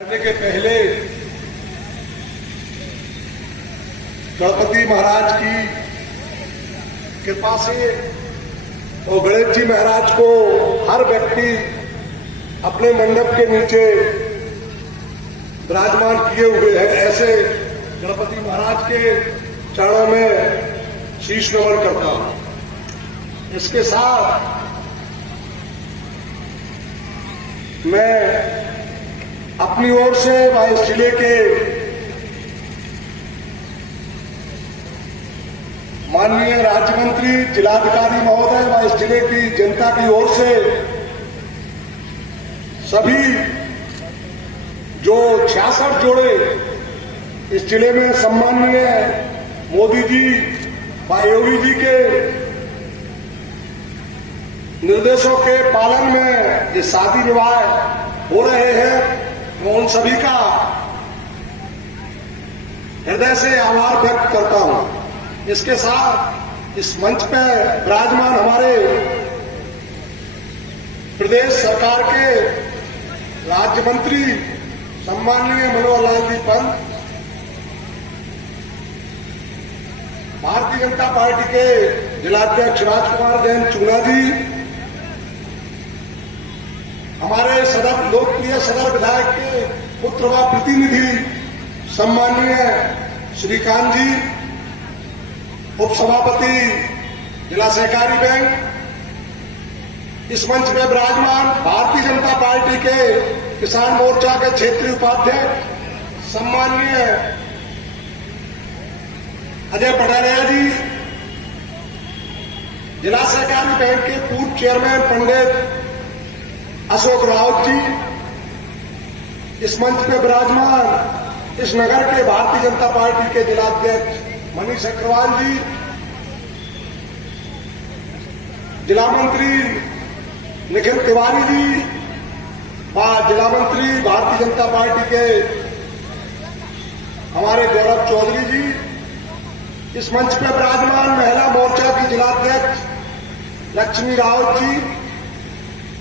करने के पहले गणपति महाराज की कृपा से और गणेश जी महाराज को हर व्यक्ति अपने मंडप के नीचे विराजमान किए हुए हैं। ऐसे गणपति महाराज के चरणों में शीश नमन करता हूं। इसके साथ मैं अपनी ओर से व इस जिले के माननीय राज्य मंत्री, जिलाधिकारी महोदय व इस जिले की जनता की ओर से सभी जो 66 जोड़े इस जिले में सम्माननीय मोदी जी व योगी जी के निर्देशों के पालन में ये शादी विवाह हो रहे हैं, मैं उन सभी का हृदय से आभार व्यक्त करता हूं। इसके साथ इस मंच पर विराजमान हमारे प्रदेश सरकार के राज्य मंत्री सम्माननीय मनोहर लाल जी पंत, भारतीय जनता पार्टी के जिलाध्यक्ष राजकुमार जैन चूना जी, हमारे लोकप्रिय सदर विधायक के पुत्र व प्रतिनिधि सम्माननीय श्रीकांत जी, उपसभापति जिला सहकारी बैंक, इस मंच में विराजमान भारतीय जनता पार्टी के किसान मोर्चा के क्षेत्रीय उपाध्यक्ष सम्माननीय अजय पटारिया जी, जिला सहकारी बैंक के पूर्व चेयरमैन पंडित अशोक राउत जी, इस मंच पे विराजमान इस नगर के भारतीय जनता पार्टी के जिलाध्यक्ष मनीष अग्रवाल जी, जिला मंत्री निखिल तिवारी जी व जिला मंत्री भारतीय जनता पार्टी के हमारे गौरव चौधरी जी, इस मंच पे विराजमान महिला मोर्चा की जिलाध्यक्ष लक्ष्मी राउत जी,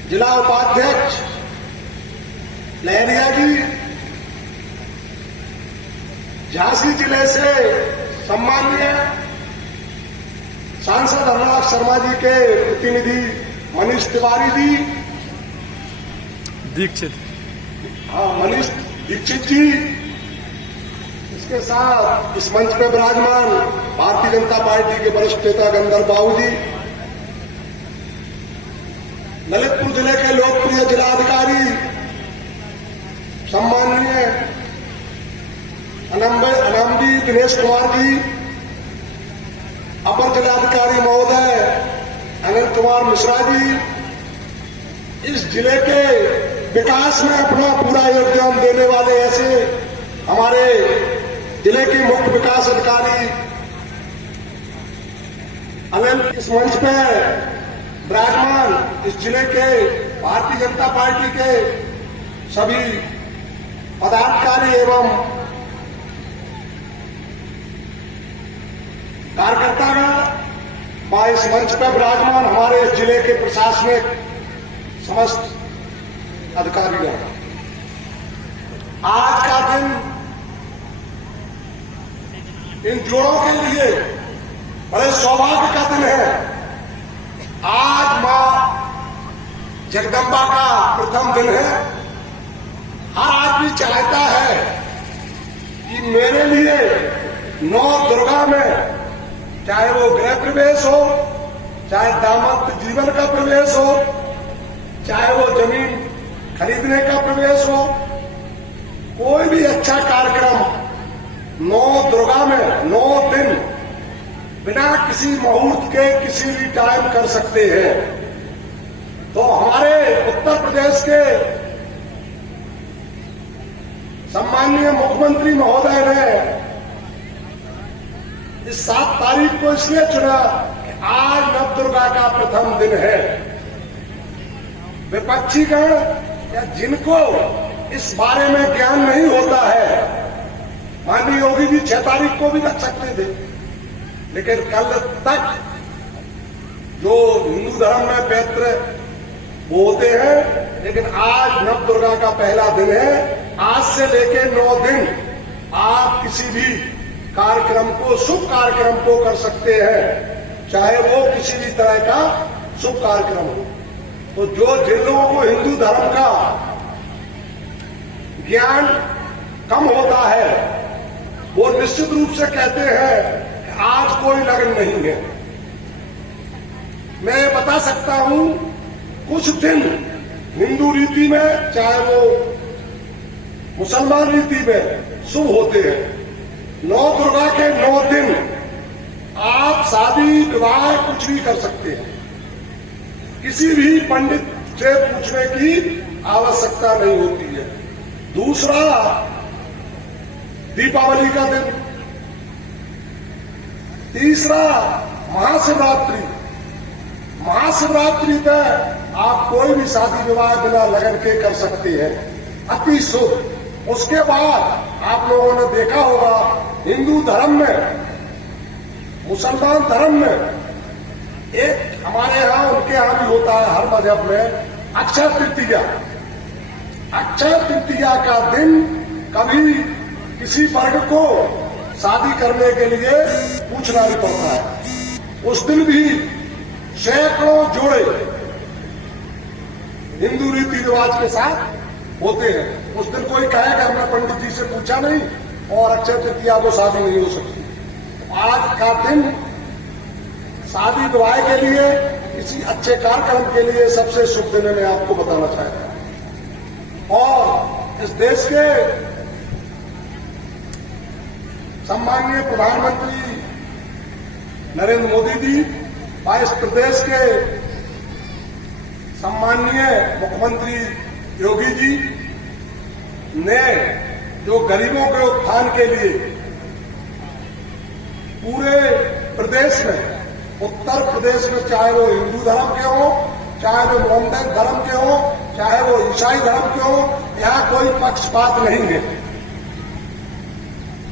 जिला उपाध्यक्ष लहरिया जी, झांसी जिले से सम्माननीय सांसद अनुराग शर्मा जी के प्रतिनिधि मनीष तिवारी जी, मनीष दीक्षित जी, इसके साथ इस मंच पे विराजमान भारतीय जनता पार्टी के वरिष्ठ नेता गंधर्व बाबू जी, ललितपुर जिले के लोकप्रिय जिलाधिकारी सम्माननीय अनामजी दिनेश कुमार जी, अपर जिलाधिकारी महोदय अनिल कुमार मिश्रा जी, इस जिले के विकास में अपना पूरा योगदान देने वाले ऐसे हमारे जिले के मुख्य विकास अधिकारी अनिल, इस मंच पे विराजमान इस जिले के भारतीय जनता पार्टी के सभी पदाधिकारी एवं कार्यकर्तागण व इस मंच पर विराजमान हमारे इस जिले के प्रशासनिक समस्त अधिकारीगण, आज का दिन इन जोड़ों के लिए बड़े सौभाग्य का दिन है। आज मां जगदम्बा का प्रथम दिन है। हर आदमी चाहता है कि मेरे लिए 9 दुर्गा में, चाहे वो गृह प्रवेश हो, चाहे दाम्पत्य जीवन का प्रवेश हो, चाहे वो जमीन खरीदने का प्रवेश हो, कोई भी अच्छा कार्यक्रम 9 दुर्गा में 9 दिन बिना किसी मुहूर्त के किसी भी टाइम कर सकते हैं। तो हमारे उत्तर प्रदेश के सम्माननीय मुख्यमंत्री महोदय ने इस 7 तारीख को इसलिए चुना कि आज नवदुर्गा का प्रथम दिन है। विपक्षीगण या जिनको इस बारे में ज्ञान नहीं होता है, माननीय योगी जी 6 तारीख को भी रख सकते थे, लेकिन कल तक जो हिंदू धर्म में पैतृ वो होते हैं, लेकिन आज नवदुर्गा का पहला दिन है। आज से लेके 9 दिन आप किसी भी कार्यक्रम को, शुभ कार्यक्रम को कर सकते हैं, चाहे वो किसी भी तरह का शुभ कार्यक्रम हो। तो जिन लोगों को हिंदू धर्म का ज्ञान कम होता है, वो निश्चित रूप से कहते हैं कि आज कोई लगन नहीं है। मैं बता सकता हूं, कुछ दिन हिंदू रीति में, चाहे वो मुसलमान रीति में शुभ होते हैं। 9 दुर्गा के 9 दिन आप शादी विवाह कुछ भी कर सकते हैं, किसी भी पंडित से पूछने की आवश्यकता नहीं होती है। दूसरा, दीपावली का दिन। तीसरा, महाशिवरात्रि। महाशिवरात्रि पे आप कोई भी शादी विवाह बिना लगन के कर सकते हैं, अति शुभ। उसके बाद आप लोगों ने देखा होगा, हिंदू धर्म में, मुसलमान धर्म में एक हमारे यहां, उनके यहां भी होता है हर मजहब में, अक्षय तृतीया। अक्षय तृतीया का दिन कभी किसी वर्ग को शादी करने के लिए पूछना नहीं पड़ता है। उस दिन भी सैकड़ों जोड़े हिंदू रीति रिवाज के साथ होते हैं। उस दिन कोई कहेगा हमने पंडित जी से पूछा नहीं और अक्षय तृतीया को शादी नहीं हो सकती। आज का दिन शादी विवाह के लिए, किसी अच्छे कार्यक्रम के लिए सबसे शुभ दिन मैं आपको बताना चाहता हूं। और इस देश के सम्माननीय प्रधानमंत्री नरेंद्र मोदी जी, 22 प्रदेश के सम्माननीय मुख्यमंत्री योगी जी ने जो गरीबों के उत्थान के लिए पूरे प्रदेश में, उत्तर प्रदेश में, चाहे वो हिंदू धर्म के हो, चाहे वो मोहम्मदन धर्म के हो, चाहे वो ईसाई धर्म के हो, यहाँ कोई पक्षपात नहीं है।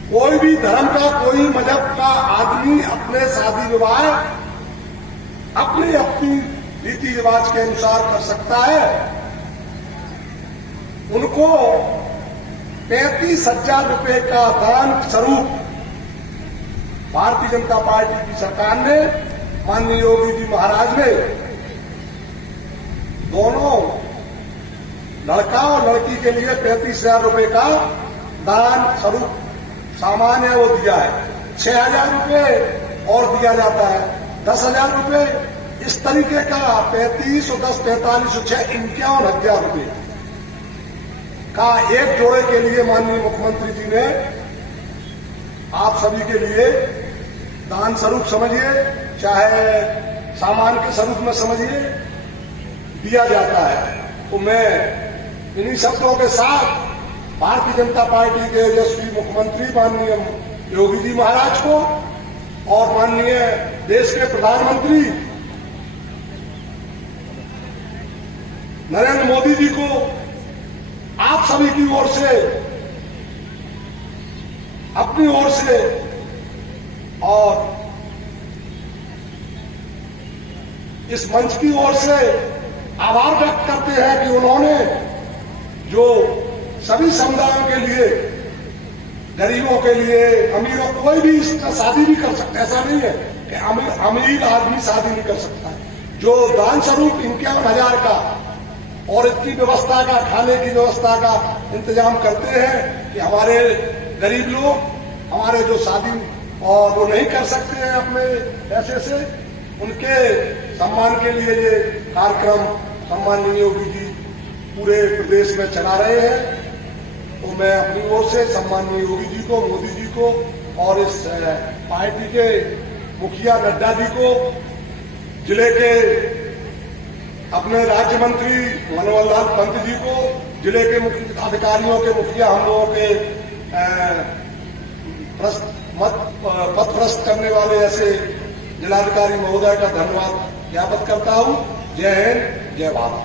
कोई भी धर्म का, कोई मजहब का आदमी अपने शादी विवाह अपनी अपनी रीति रिवाज के अनुसार कर सकता है। उनको 35,000 रुपए का दान स्वरूप भारतीय जनता पार्टी की सरकार ने, माननीय योगी जी महाराज ने, दोनों लड़का और लड़की के लिए 35,000 रुपए का दान स्वरूप सामान्य वो दिया है। 6,000 रुपए और दिया जाता है, 10,000 रुपए, इस तरीके का 35 और 10, 45 और 6, 51,000 रुपए का एक जोड़े के लिए माननीय मुख्यमंत्री जी ने आप सभी के लिए दान स्वरूप समझिए, चाहे सामान के स्वरूप में समझिए, दिया जाता है। तो मैं इन्हीं शब्दों के साथ भारतीय जनता पार्टी के यशस्वी मुख्यमंत्री माननीय योगी जी महाराज को और माननीय देश के प्रधानमंत्री नरेंद्र मोदी जी को आप सभी की ओर से, अपनी ओर से और इस मंच की ओर से आभार व्यक्त करते हैं कि उन्होंने जो सभी समुदायों के लिए, गरीबों के लिए, अमीरों, कोई भी इसका शादी भी कर सकता है। ऐसा नहीं है कि अमीर आदमी शादी नहीं कर सकता है। जो दान स्वरूप 51,000 का और इतनी व्यवस्था का, खाने की व्यवस्था का इंतजाम करते हैं कि हमारे गरीब लोग, हमारे जो शादी और वो नहीं कर सकते हैं अपने पैसे से, उनके सम्मान के लिए ये कार्यक्रम सम्माननीय योगी जी पूरे प्रदेश में चला रहे हैं। तो मैं अपनी ओर से सम्माननीय योगी जी को, मोदी जी को और इस पार्टी के मुखिया नड्डा जी को, जिले के अपने राज्य मंत्री मनोहर लाल पंत जी को, जिले के मुख्य अधिकारियों के मुखिया हम लोगों के पथ भ्रष्ट करने वाले ऐसे जिलाधिकारी महोदय का धन्यवाद ज्ञापित करता हूं। जय हिंद, जय भारत।